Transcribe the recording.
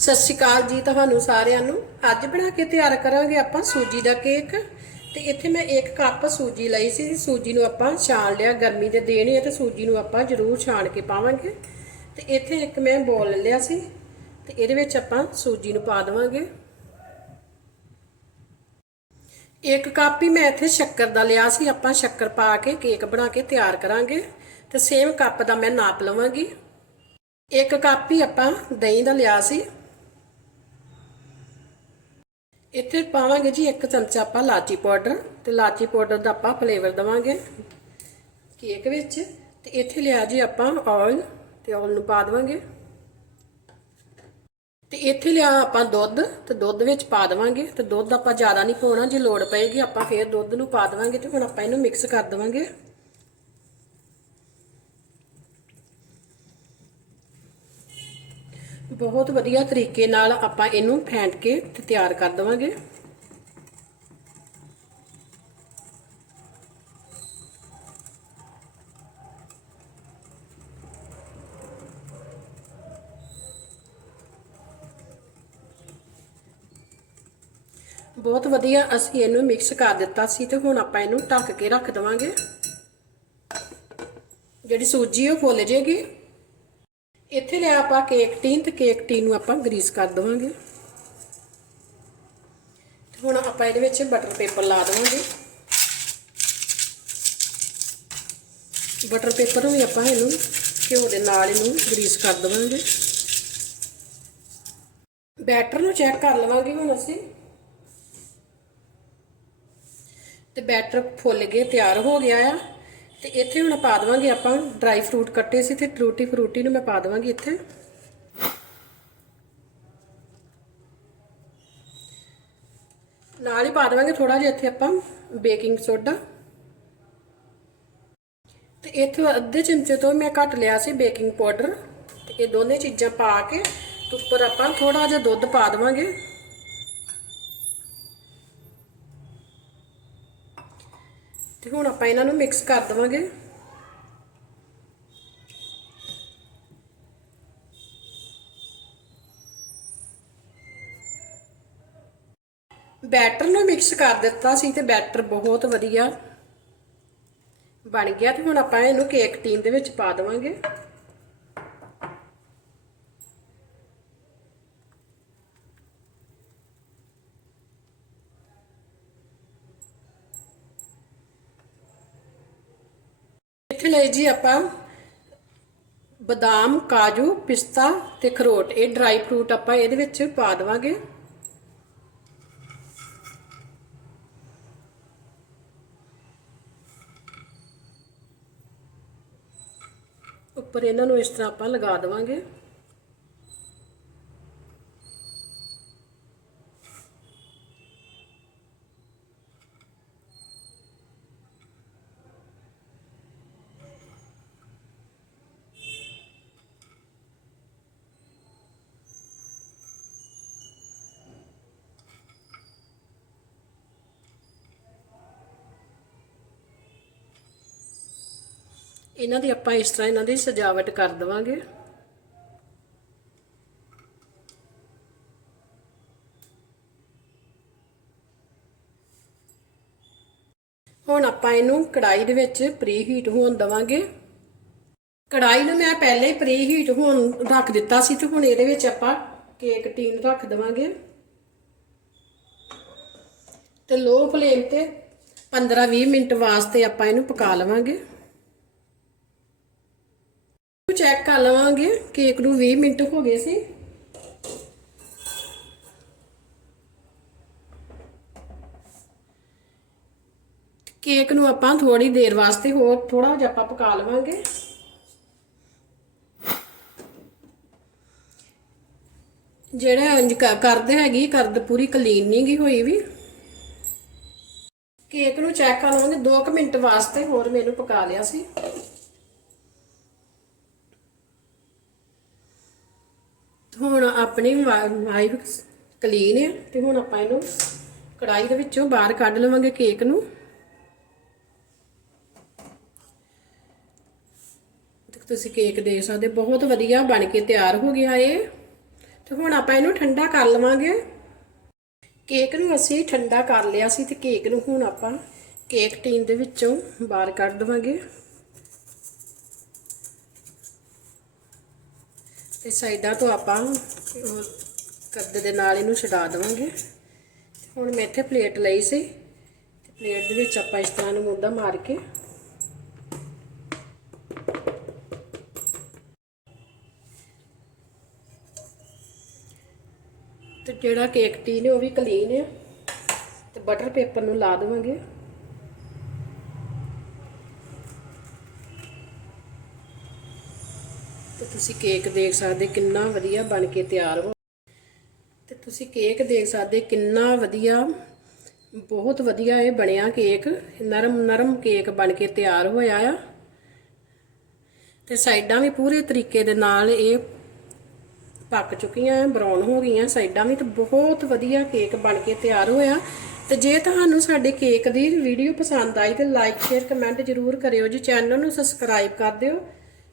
ਸਤਿ ਸ਼੍ਰੀ ਅਕਾਲ ਜੀ ਤੁਹਾਨੂੰ ਸਾਰਿਆਂ ਨੂੰ। ਅੱਜ ਬਣਾ ਕੇ ਤਿਆਰ ਕਰਾਂਗੇ ਆਪਾਂ ਸੂਜੀ ਦਾ ਕੇਕ। ਤੇ ਇੱਥੇ ਮੈਂ 1 ਕੱਪ ਸੂਜੀ ਲਈ ਸੀ। ਸੂਜੀ ਨੂੰ ਆਪਾਂ ਛਾਣ ਲਿਆ। ਗਰਮੀ ਦੇ ਦਿਨ ਹੈ ਤੇ ਸੂਜੀ ਨੂੰ ਆਪਾਂ ਜ਼ਰੂਰ ਛਾਣ ਕੇ ਪਾਵਾਂਗੇ। ਤੇ ਇੱਥੇ ਇੱਕ ਮੈਂ ਬੋਲ ਲਿਆ ਸੀ। ਤੇ ਇਹਦੇ ਵਿੱਚ ਆਪਾਂ ਸੂਜੀ ਨੂੰ ਪਾ ਦੇਵਾਂਗੇ। ਇੱਕ ਕੱਪ ਹੀ ਮੈਂ ਇੱਥੇ ਸ਼ੱਕਰ ਦਾ ਲਿਆ ਸੀ। ਆਪਾਂ ਸ਼ੱਕਰ ਪਾ ਕੇ ਕੇਕ ਬਣਾ ਕੇ ਤਿਆਰ ਕਰਾਂਗੇ। ਤੇ ਸੇਮ ਕੱਪ ਦਾ ਮੈਂ ਨਾਪ ਲਵਾਂਗੀ। ਇੱਕ ਕੱਪ ਹੀ ਆਪਾਂ ਦਹੀਂ ਦਾ ਲਿਆ ਸੀ। ਇੱਥੇ ਪਾਵਾਂਗੇ ਜੀ ਇੱਕ ਚਮਚਾ ਆਪਾਂ ਲਾਚੀ ਪਾਊਡਰ ਤੇ ਲਾਚੀ ਪਾਊਡਰ ਦਾ ਆਪਾਂ ਫਲੇਵਰ ਦਵਾਂਗੇ ਕੇਕ ਵਿੱਚ ਤੇ ਇੱਥੇ ਲਿਆ ਜੀ ਆਪਾਂ ਆਇਲ ਤੇ ਆਇਲ ਨੂੰ ਪਾ ਦੇਵਾਂਗੇ। ਤੇ ਇੱਥੇ ਲਿਆ ਆਪਾਂ ਦੁੱਧ ਤੇ ਦੁੱਧ ਵਿੱਚ ਪਾ ਦੇਵਾਂਗੇ ਤੇ ਦੁੱਧ ਆਪਾਂ ਜ਼ਿਆਦਾ ਨਹੀਂ ਪਾਉਣਾ, ਜੇ ਲੋੜ ਪਏਗੀ ਆਪਾਂ ਫੇਰ ਦੁੱਧ ਨੂੰ ਪਾ ਦੇਵਾਂਗੇ ਤੇ ਹੁਣ ਆਪਾਂ ਇਹਨੂੰ ਮਿਕਸ ਕਰ ਦੇਵਾਂਗੇ। ਬਹੁਤ ਵਧੀਆ ਤਰੀਕੇ ਨਾਲ ਆਪਾਂ ਇਹਨੂੰ ਫੈਂਟ ਕੇ ਤੇ ਤਿਆਰ ਕਰ ਦਵਾਂਗੇ। ਬਹੁਤ ਵਧੀਆ ਅਸੀਂ ਇਹਨੂੰ ਮਿਕਸ ਕਰ ਦਿੱਤਾ ਸੀ ਤੇ ਹੁਣ ਆਪਾਂ ਇਹਨੂੰ ਢੱਕ ਕੇ ਰੱਖ ਦਵਾਂਗੇ। ਜਿਹੜੀ ਸੂਜੀ ਉਹ ਫੁੱਲ ਜੇਗੀ। ਇੱਥੇ ਲਿਆ ਆਪਾਂ ਕੇਕ ਟੀਨ ਤੇ ਕੇਕ ਟੀਨ ਨੂੰ ਆਪਾਂ ਗਰੀਸ ਕਰ ਦਵਾਂਗੇ। ਤੇ ਹੁਣ ਆਪਾਂ ਇਹਦੇ ਵਿੱਚ ਬਟਰ ਪੇਪਰ ਲਾ ਦਵਾਂਗੇ। ਬਟਰ ਪੇਪਰ ਨੂੰ ਵੀ ਆਪਾਂ ਇਹਨੂੰ ਘਿਓ ਦੇ ਨਾਲ ਇਹਨੂੰ ਗਰੀਸ ਕਰ ਦਵਾਂਗੇ। ਬੈਟਰ ਨੂੰ ਚੈੱਕ ਕਰ ਲਵਾਂਗੇ ਹੁਣ ਅਸੀਂ। ਤੇ ਬੈਟਰ ਫੁੱਲ ਕੇ ਤਿਆਰ ਹੋ ਗਿਆ ਆ। ਤੇ ਇੱਥੇ ਹੁਣ ਪਾ ਦਵਾਂਗੇ ਆਪਾਂ ਡਰਾਈ ਫਰੂਟ ਕੱਟੇ ਸੀ ਤੇ ਟਰੂਟੀ ਫਰੂਟੀ ਨੂੰ ਮੈਂ ਪਾ ਦਵਾਂਗੀ ਇੱਥੇ। ਨਾਲ ਹੀ ਪਾ ਦਵਾਂਗੇ ਥੋੜਾ ਜਿਹਾ ਇੱਥੇ ਆਪਾਂ ਬੇਕਿੰਗ ਸੋਡਾ ਤੇ ਇੱਥੇ ਅੱਧੇ ਚਮਚੇ ਤੋਂ ਮੈਂ ਘੱਟ ਲਿਆ ਸੀ ਬੇਕਿੰਗ ਪਾਊਡਰ ਤੇ ਇਹ ਦੋਨੇ ਚੀਜ਼ਾਂ ਪਾ ਕੇ ਉੱਪਰ ਆਪਾਂ ਥੋੜਾ ਜਿਹਾ ਦੁੱਧ ਪਾ ਦਵਾਂਗੇ। ਤੇ ਹੁਣ ਆਪਾਂ ਇਹਨਾਂ ਨੂੰ ਮਿਕਸ ਕਰ ਦਵਾਂਗੇ। ਬੈਟਰ ਨੂੰ ਮਿਕਸ ਕਰ ਦਿੱਤਾ ਸੀ ਤੇ ਬੈਟਰ ਬਹੁਤ ਵਧੀਆ ਬਣ ਗਿਆ ਤੇ ਹੁਣ ਆਪਾਂ ਇਹਨੂੰ ਕੇਕ ਟੀਨ ਦੇ ਵਿੱਚ ਪਾ ਦਵਾਂਗੇ। ਲਈ ਜੀ ਆਪਾਂ ਬਦਾਮ, ਕਾਜੂ, ਪਿਸਤਾ ਤੇ ਖਰੋਟ। ਇਹ ਡਰਾਈ ਫਰੂਟ ਆਪਾਂ ਇਹਦੇ ਵਿੱਚ ਪਾ ਦੇਵਾਂਗੇ। ਉੱਪਰ ਇਹਨਾਂ ਨੂੰ ਇਸ ਤਰ੍ਹਾਂ ਆਪਾਂ ਲਗਾ ਦੇਵਾਂਗੇ। ਇਹਨਾਂ ਦੀ ਆਪਾਂ ਇਸ ਤਰ੍ਹਾਂ ਇਹਨਾਂ ਦੀ ਸਜਾਵਟ ਕਰ ਦਵਾਂਗੇ। ਹੁਣ ਆਪਾਂ ਇਹਨੂੰ ਕੜਾਈ ਦੇ ਵਿੱਚ ਪ੍ਰੀ ਹੀਟ ਹੋਣ ਦਵਾਂਗੇ। ਕੜਾਈ ਨੂੰ ਮੈਂ ਪਹਿਲੇ ਹੀ ਪ੍ਰੀ ਹੀਟ ਹੋਣ ਰੱਖ ਦਿੱਤਾ ਸੀ ਤੇ ਹੁਣ ਇਹਦੇ ਵਿੱਚ ਆਪਾਂ ਕੇਕ ਟੀਨ ਰੱਖ ਦਵਾਂਗੇ। ਤੇ ਲੋ ਫਲੇਮ ਤੇ 15-20 ਮਿੰਟ ਵਾਸਤੇ ਆਪਾਂ ਇਹਨੂੰ ਪਕਾ ਲਵਾਂਗੇ। ਚੈੱਕ ਕਰ ਲਵਾਂਗੇ। ਕੇਕ ਨੂੰ 20 ਮਿੰਟ ਹੋ ਗਏ ਸੀ। ਕੇਕ ਨੂੰ ਆਪਾਂ ਥੋੜੀ ਦੇਰ ਵਾਸਤੇ ਹੋਰ ਥੋੜਾ ਜਿਹਾ ਆਪਾਂ ਪਕਾ ਲਵਾਂਗੇ। ਜਿਹੜਾ ਇੰਜ ਕਰਦੇ ਹੈਗੀ, ਕਰਦ ਪੂਰੀ ਕਲੀਨ ਨਹੀਂ ਗਈ ਹੋਈ ਵੀ। ਕੇਕ ਨੂੰ ਚੈੱਕ ਕਰ ਲਵਾਂਗੇ। 2 ਮਿੰਟ ਵਾਸਤੇ ਹੋਰ ਮੈਨੂੰ ਪਕਾ ਲਿਆ ਸੀ। ਹੁਣ ਆਪਣੀ ਵਾਈਫ ਕਲੀਨ ਹੈ ਤੇ ਹੁਣ ਆਪਾਂ ਇਹਨੂੰ ਕੜਾਈ ਦੇ ਵਿੱਚੋਂ ਬਾਹਰ ਕੱਢ ਲਵਾਂਗੇ ਕੇਕ ਨੂੰ। ਤੁਸੀਂ ਕੇਕ ਦੇਖ ਸਕਦੇ, ਬਹੁਤ ਵਧੀਆ ਬਣ ਕੇ ਤਿਆਰ ਹੋ ਗਿਆ ਇਹ। ਤੇ ਹੁਣ ਆਪਾਂ ਇਹਨੂੰ ਠੰਡਾ ਕਰ ਲਵਾਂਗੇ। ਕੇਕ ਨੂੰ ਅਸੀਂ ਠੰਡਾ ਕਰ ਲਿਆ ਸੀ ਤੇ ਕੇਕ ਨੂੰ ਹੁਣ ਆਪਾਂ ਕੇਕ ਟੀਨ ਦੇ ਵਿੱਚੋਂ ਬਾਹਰ ਕੱਢ ਦਵਾਂਗੇ। ਤੇ ਸਾਈਡਾਂ ਤੋਂ ਆਪਾਂ ਕੱਦ ਦੇ ਨਾਲ ਇਹਨੂੰ ਛਡਾ ਦਵਾਂਗੇ। ਹੁਣ ਮੈਂ ਇੱਥੇ ਪਲੇਟ ਲਈ ਸੀ। ਤੇ ਪਲੇਟ ਦੇ ਵਿੱਚ ਆਪਾਂ ਇਸ ਤਰ੍ਹਾਂ ਨੂੰ ਮੁੱਦਾ ਮਾਰ ਕੇ ਤੇ ਜਿਹੜਾ ਕੇਕ ਟੀ ਨੇ ਉਹ ਵੀ ਕਲੀਨ ਹੈ ਤੇ ਬਟਰ ਪੇਪਰ ਨੂੰ ਲਾ ਦੇਵਾਂਗੇ। ਤੇ ਤੁਸੀਂ ਕੇਕ ਦੇਖ ਸਕਦੇ ਕਿੰਨਾ ਵਧੀਆ ਬਣ ਕੇ ਤਿਆਰ ਹੋ। ਤੇ ਤੁਸੀਂ ਕੇਕ ਦੇਖ ਸਕਦੇ ਕਿੰਨਾ ਵਧੀਆ, ਬਹੁਤ ਵਧੀਆ ਇਹ ਬਣਿਆ ਕੇਕ। ਨਰਮ ਨਰਮ ਕੇਕ ਬਣ ਕੇ ਤਿਆਰ ਹੋਇਆ ਆ। ਤੇ ਸਾਈਡਾਂ ਵੀ ਪੂਰੇ ਤਰੀਕੇ ਦੇ ਨਾਲ ਇਹ ਪੱਕ ਚੁੱਕੀਆਂ, ਬਰਾਊਨ ਹੋ ਗਈਆਂ। ਸਾਈਡਾਂ ਵੀ ਤੇ ਬਹੁਤ ਵਧੀਆ ਕੇਕ ਬਣ ਕੇ ਤਿਆਰ ਹੋਇਆ। ਤੇ ਜੇ ਤੁਹਾਨੂੰ ਸਾਡੇ ਕੇਕ ਦੀ ਵੀਡੀਓ ਪਸੰਦ ਆਈ ਤੇ ਲਾਈਕ ਸ਼ੇਅਰ ਕਮੈਂਟ ਜ਼ਰੂਰ ਕਰਿਓ ਜੀ। ਚੈਨਲ ਨੂੰ ਸਬਸਕ੍ਰਾਈਬ ਕਰ ਦਿਓ।